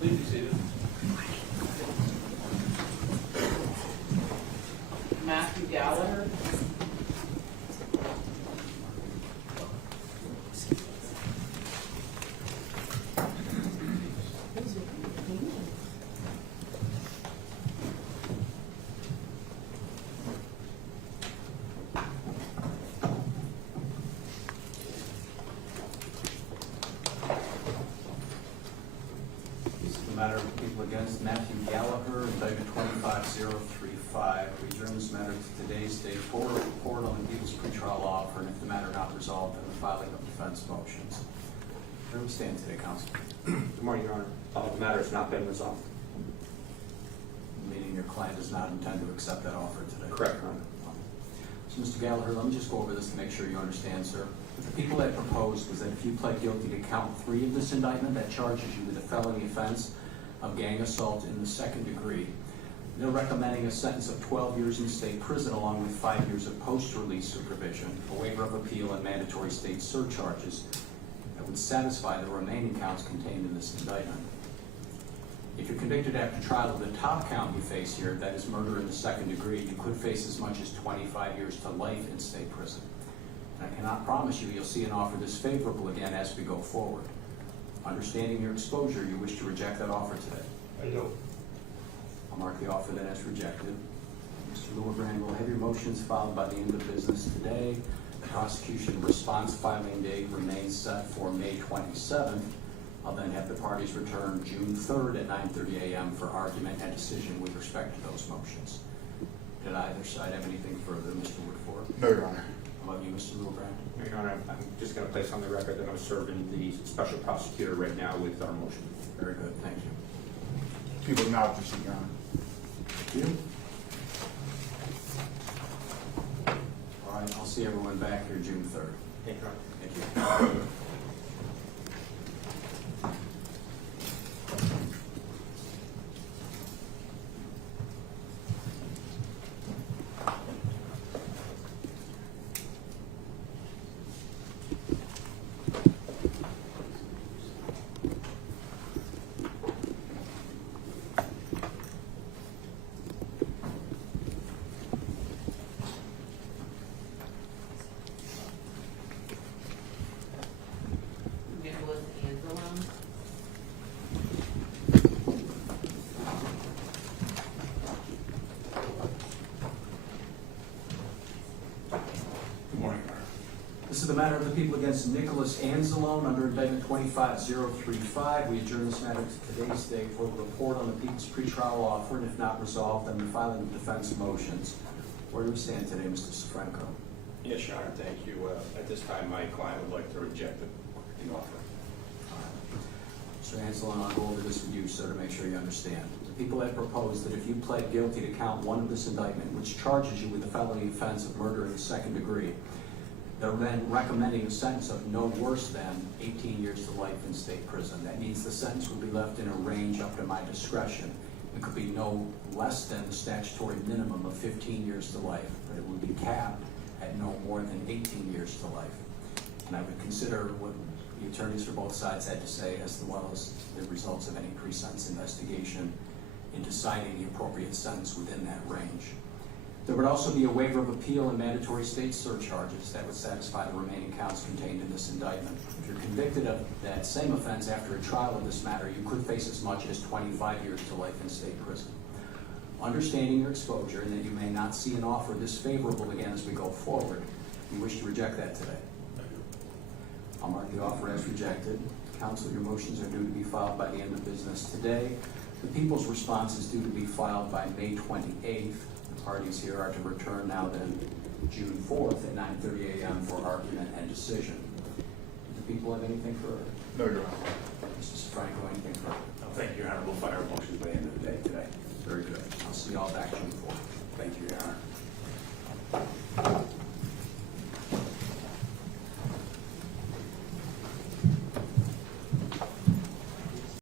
Please be seated. Mathew Galliher. This is the matter of people against Matthew Galliher, indictment 25035. We adjourn this matter to today's date for a report on the people's pretrial offer, and if the matter not resolved, then the filing of defense motions. Where do we stand today, counsel? Good morning, Your Honor. The matter has not been resolved. Meaning your client does not intend to accept that offer today? Correct, Your Honor. So, Mr. Galliher, let me just go over this to make sure you understand, sir. What the people had proposed was that if you pled guilty to count 3 of this indictment that charges you with a felony offense of gang assault in the 2nd degree, they're recommending a sentence of 12 years in state prison along with 5 years of post-release supervision, a waiver of appeal, and mandatory state surcharges that would satisfy the remaining counts contained in this indictment. If you're convicted after trial of the top count you face here, that is murder in the 2nd degree, you could face as much as 25 years to life in state prison. And I cannot promise you you'll see an offer this favorable again as we go forward. Understanding your exposure, you wish to reject that offer today. I do. I'll mark the offer then as rejected. Mr. Lewerbrand will have your motions filed by the end of business today. The prosecution response filing date remains set for May 27th. I'll then have the parties return June 3rd at 9:30 a.m. for argument and decision with respect to those motions. Did either side have anything further, Mr. Woodford? No, Your Honor. How about you, Mr. Lewerbrand? Your Honor, I'm just going to place on the record that I'm serving the special prosecutor right now with our motion. Very good, thank you. People now proceed, Your Honor. Thank you. All right, I'll see everyone back here June 3rd. Thank you, Your Honor. Thank you. Anzalone. Good morning, Your Honor. This is the matter of the people against Nicholas Anzalone under indictment 25035. We adjourn this matter to today's date for a report on the people's pretrial offer, and if not resolved, then the filing of defense motions. Where do we stand today, Mr. Sofranco? Yes, Your Honor, thank you. At this time, my client would like to reject the offer. Mr. Anzalone, I'll go over this with you, sir, to make sure you understand. The people have proposed that if you pled guilty to count 1 of this indictment, which charges you with the felony offense of murder in the 2nd degree, they're then recommending a sentence of no worse than 18 years to life in state prison. That means the sentence will be left in a range up to my discretion. It could be no less than the statutory minimum of 15 years to life, but it would be capped at no more than 18 years to life. And I would consider what the attorneys for both sides had to say, as well as the results of any pre-sentence investigation, in deciding the appropriate sentence within that range. There would also be a waiver of appeal and mandatory state surcharges that would satisfy the remaining counts contained in this indictment. If you're convicted of that same offense after a trial of this matter, you could face as much as 25 years to life in state prison. Understanding your exposure and that you may not see an offer this favorable again as we go forward, you wish to reject that today. I'll mark the offer as rejected. Counsel, your motions are due to be filed by the end of business today. The people's response is due to be filed by May 28th. The parties here are to return now then June 4th at 9:30 a.m. for argument and decision. Do the people have anything further? No, Your Honor. Mrs. Franco, anything further? No, thank you, Your Honor. We'll file our motions by the end of the day today. Very good. I'll see you all back June 4th. Thank you, Your Honor.